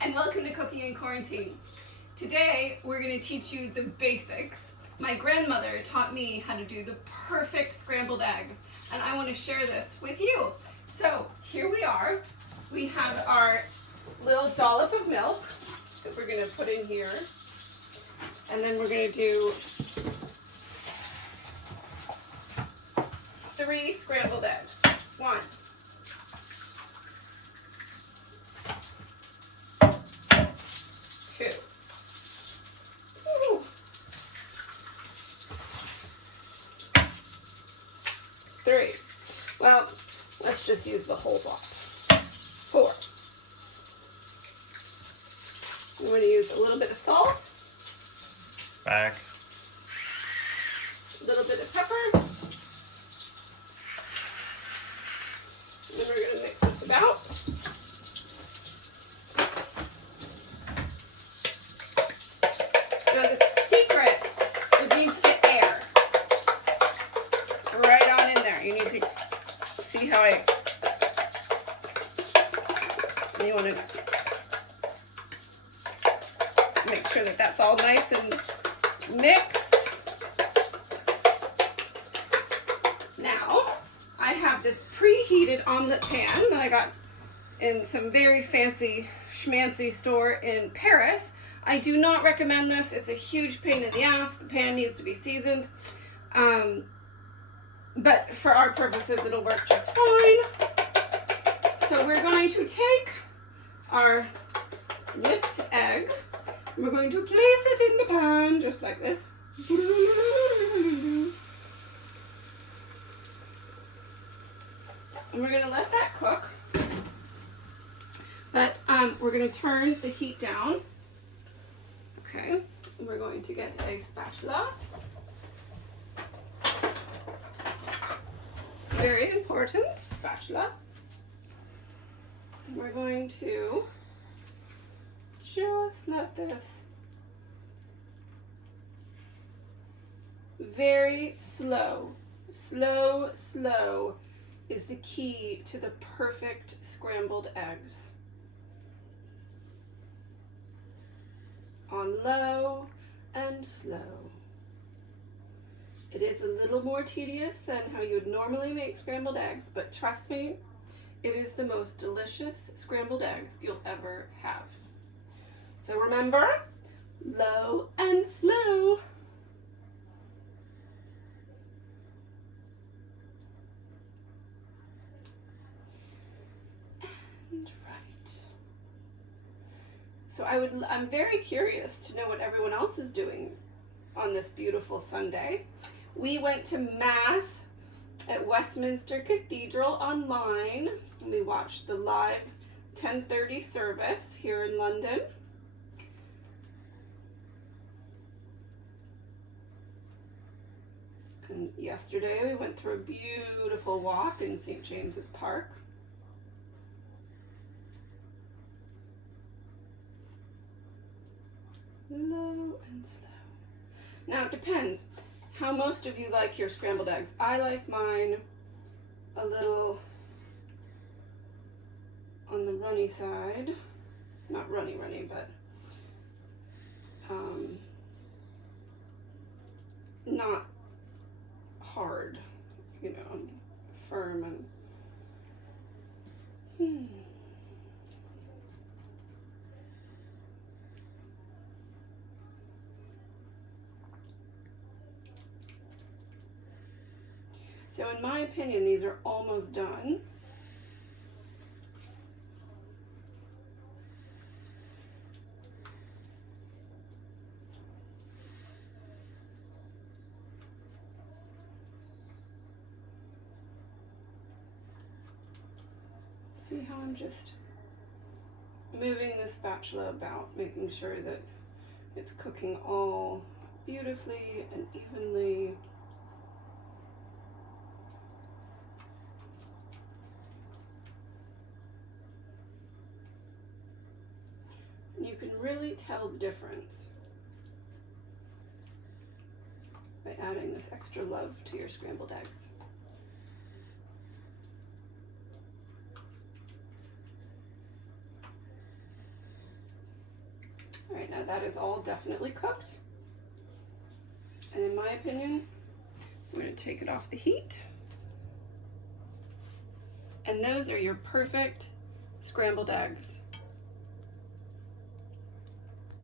and welcome to Cooking in Quarantine. Today we're going to teach you the basics. My grandmother taught me how to do the perfect scrambled eggs, and I want to share this with you. So here we are. We have our little dollop of milk that we're going to put in here, and then we're going to do 3 scrambled eggs. 1, 2. Woo. 3. Well, let's just use the whole lot. 4. I'm going to use a little bit of salt. Back. A little bit of pepper. And then we're going to mix this about. Now the secret is you need to get air right on in there. You need to see how you want to make sure that that's all nice and mixed. Now, I have this preheated omelet pan that I got in some very fancy schmancy store in Paris. I do not recommend this. It's a huge pain in the ass. The pan needs to be seasoned. But for our purposes, it'll work just fine. So we're going to take our whipped egg. We're going to place it in the pan, just like this. And we're going to let that cook. But we're going to turn the heat down. Okay. And we're going to get a spatula. Very important, spatula. And we're going to just let this very slow is the key to the perfect scrambled eggs. On low and slow. It is a little more tedious than how you would normally make scrambled eggs, but trust me, it is the most delicious scrambled eggs you'll ever have. So remember, low and slow. And right. So I'm very curious to know what everyone else is doing on this beautiful Sunday. We went to Mass at Westminster Cathedral online. And we watched the live 10:30 service here in London. And yesterday we went through a beautiful walk in St. James's Park. Low and slow. Now it depends how most of you like your scrambled eggs. I like mine a little on the runny side. Not runny, but not hard, you know, firm and So in my opinion, these are almost done. See how I'm just moving the spatula about, making sure that it's cooking all beautifully and evenly. You can really tell the difference by adding this extra love to your scrambled eggs. All right, now that is all definitely cooked. And in my opinion, I'm going to take it off the heat. And those are your perfect scrambled eggs.